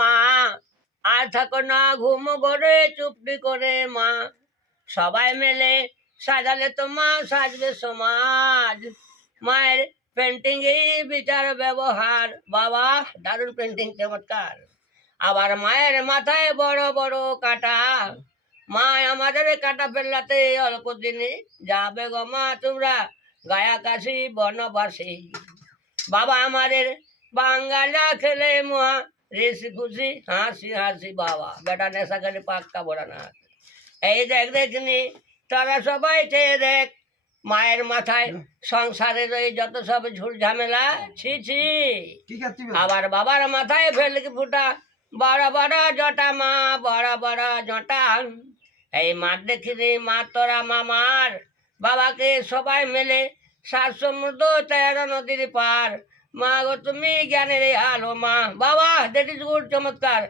মা, আর থাকো না ঘুম ঘরে চুপটি করে মা, সবাই মেলে সাজালে তো মা সাজবে সমাজ। মায়ের পেন্টিং এই বিচার ব্যবহার, বাবা দারুণ পেন্টিং, চমৎকার। আবার মায়ের মাথায় বড় বড় কাটা, মা আমাদের কাটা ফেললাতে অল্প দিনে যাবে গো মা তোমরা গায়া কাশি বনবাসী। বাবা আমাদের বাঙ্গালা খেলে মহা রেসি খুশি হাসি হাসি, বাবা বেটা নেশা খেলে পাক্কা বড়া না। এই দেখ দেখিনি তারা সবাই চেয়ে দেখ, মায়ের মাথায় সংসারের ওই যত সব ঝুল ঝামেলা, ছি ছি। আবার বাবার মাথায় ফেলকি ফুটা বড় বড় জটা, মা বড় বড় জটা। এই মাঠ দেখিনি মা তোরা মামার, বাবাকে সবাই মেলে 7 সমুদ্র 13 নদীর পার, মা গো তুমি জ্ঞানের আলো মা, বাবা দ্যাট ইজ গুড, চমৎকার।